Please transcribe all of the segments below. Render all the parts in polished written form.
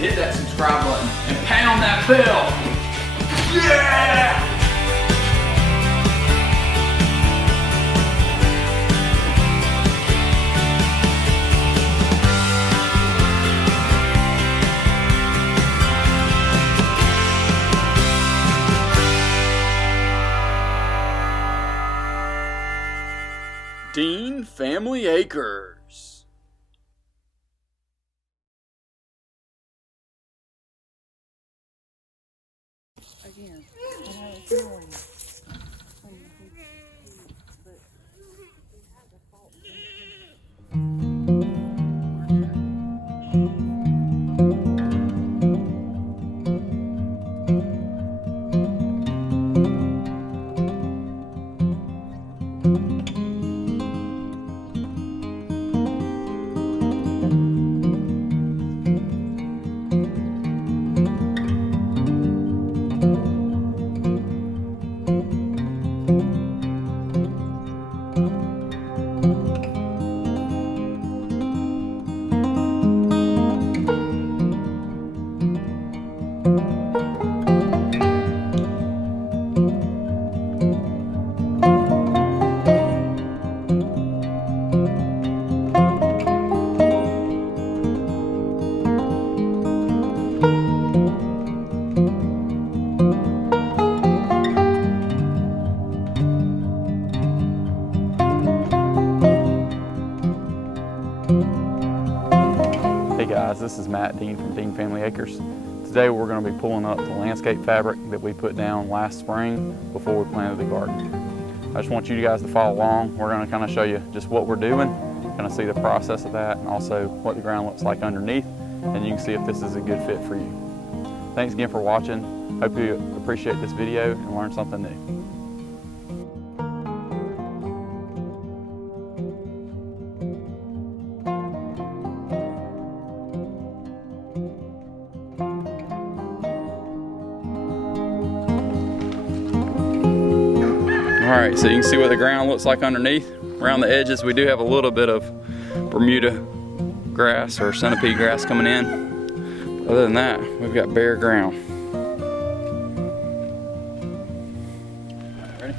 Hit that subscribe button and pound that bell. Yeah! Dean Family Acres. Again, I know it's annoying. But he has a fault. Hey guys, this is Matt Dean from Dean Family Acres. Today we're going to be pulling up the landscape fabric that we put down last spring before we planted the garden. I just want you guys to follow along. We're going to kind of show you just what we're doing, kind of see the process of that, and also what the ground looks like underneath, and you can see if this is a good fit for you. Thanks again for watching. Hope you appreciate this video and learn something new. All right, so you can see what the ground looks like underneath. Around the edges, we do have a little bit of Bermuda grass or centipede grass coming in. But other than that, we've got bare ground. Ready?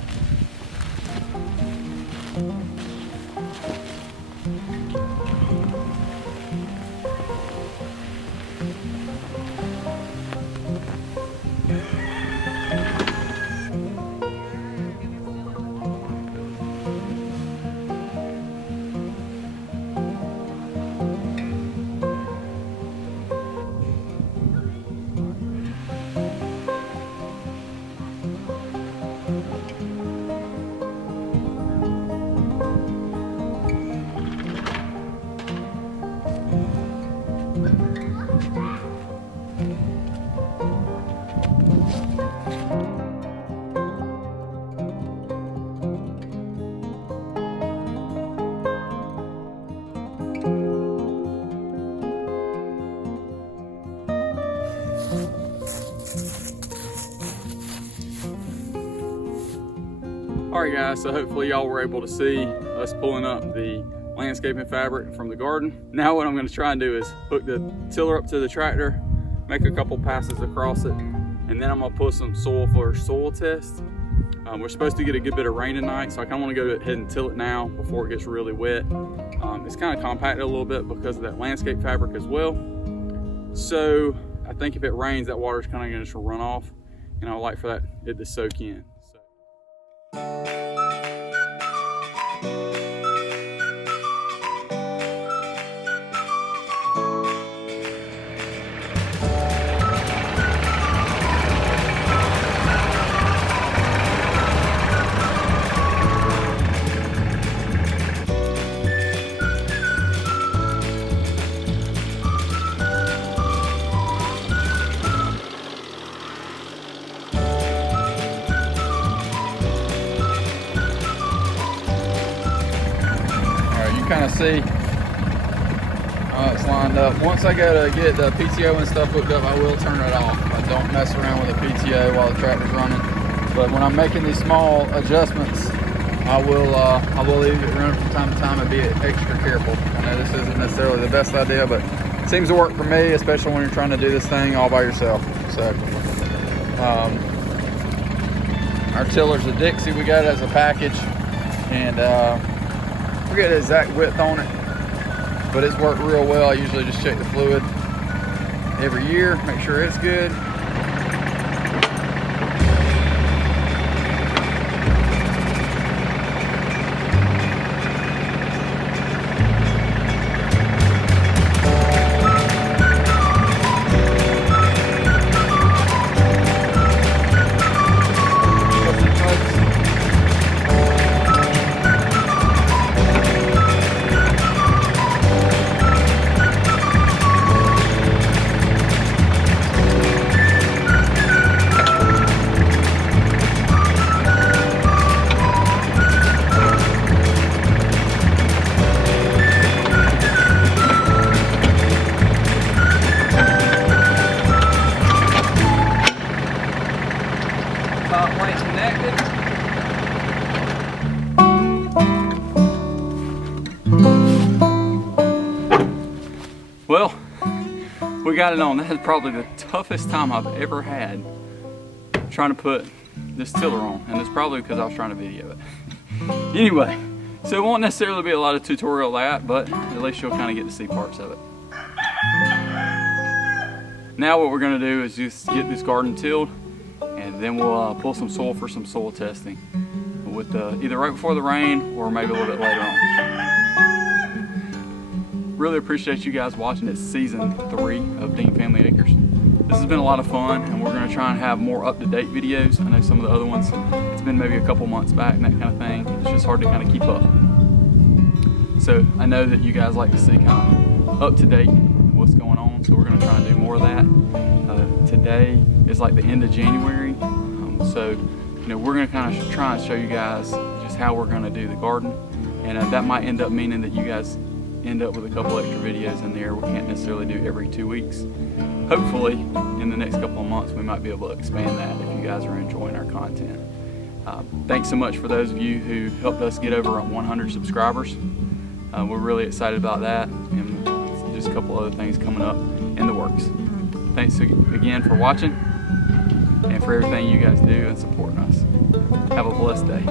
Alright guys, so hopefully y'all were able to see us pulling up the landscaping fabric from the garden. Now what I'm going to try and do is hook the tiller up to the tractor, make a couple passes across it, and then I'm going to put some soil for a soil test. We're supposed to get a good bit of rain tonight, so I kind of want to go ahead and till it now before it gets really wet. It's kind of compacted a little bit because of that landscape fabric as well. So I think if it rains, that water is kind of going to just run off, and I would like for it to soak in. kind of see how it's lined up. Once I go to get the PTO and stuff hooked up, I will turn it off. I don't mess around with the PTO while the tractor's running. But when I'm making these small adjustments, I will leave it running from time to time and be extra careful. I know this isn't necessarily the best idea, but it seems to work for me, especially when you're trying to do this thing all by yourself. So, our tiller's a Dixie. We got it as a package, and forget the exact width on it, but it's worked real well. I usually just check the fluid every year, make sure it's good. Well, we got it on. That is probably the toughest time I've ever had trying to put this tiller on, and it's probably because I was trying to video it. Anyway, so it won't necessarily be a lot of tutorial of that, but at least you'll kind of get to see parts of it. Now what we're going to do is just get this garden tilled, and then we'll pull some soil for some soil testing with either right before the rain or maybe a little bit later on. Really appreciate you guys watching. It's season 3 of Dean Family Acres. This has been a lot of fun, and we're going to try and have more up-to-date videos. I know some of the other ones, it's been maybe a couple months back and that kind of thing. It's just hard to kind of keep up. So I know that you guys like to see kind of up-to-date what's going on, so we're going to try and do more of that. Today is like the end of January, so you know, we're going to kind of try and show you guys just how we're going to do the garden, and that might end up meaning that you guys end up with a couple extra videos in there. We can't necessarily do every 2 weeks. Hopefully in the next couple of months we might be able to expand that if you guys are enjoying our content. Thanks so much for those of you who helped us get over 100 subscribers. We're really excited about that, and just a couple other things coming up in the works. Thanks again for watching and for everything you guys do and supporting us. Have a blessed day.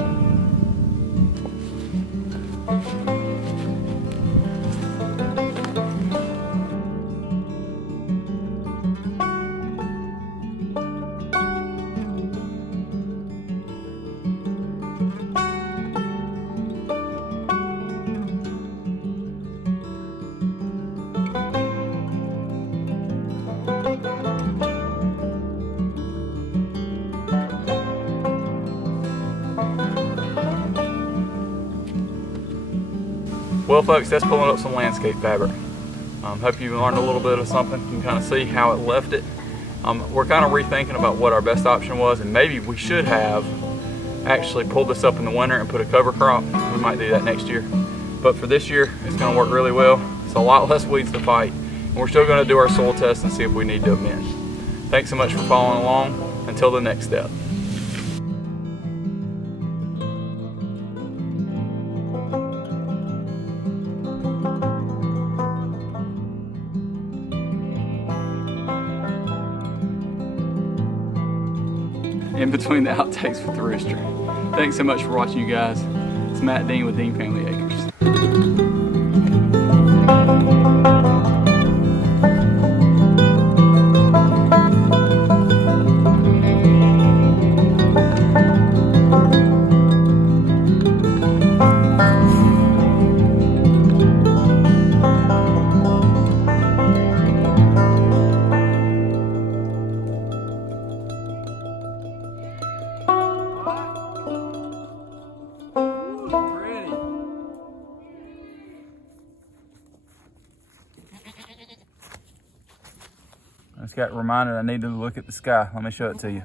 Well folks, that's pulling up some landscape fabric. Hope you learned a little bit of something. You can kind of see how it left it. We're kind of rethinking about what our best option was, and maybe we should have actually pulled this up in the winter and put a cover crop. We might do that next year. But for this year, it's going to work really well. It's a lot less weeds to fight. And we're still going to do our soil test and see if we need to amend. Thanks so much for following along. Until the next step. In between the outtakes with the rooster. Thanks so much for watching, you guys. It's Matt Dean with Dean Family Acres. I just got reminded I need to look at the sky. Let me show it to you.